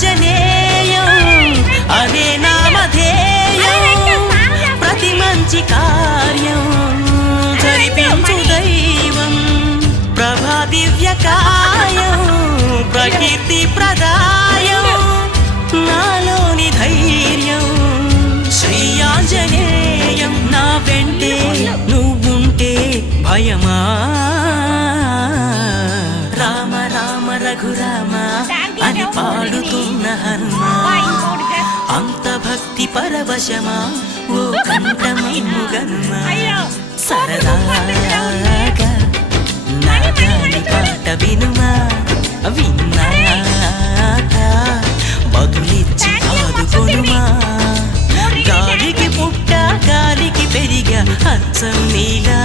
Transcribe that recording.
ఆంజనేయం అనే నామధేయం ప్రతి మంచి కార్యం జరిపించు దైవం ప్రభా దివ్యకాయం ప్రకీర్తి ప్రదాయం నాలోని ధైర్యం శ్రీ ఆంజనేయం నా వెంటే నువ్వుంటే భయమా రామ రామ రఘురామ అని పాడుతున్న హనుమా అంత భక్తి పరవశమా ఓ కంఠమమ్ము గనుమా సరదాగా నాదాని పాట వినుమా విన్నాక బదులిచ్చి ఆదుకొనుమా గాలికి పుట్ట గాలికి పెరిగా అచ్చం నీలా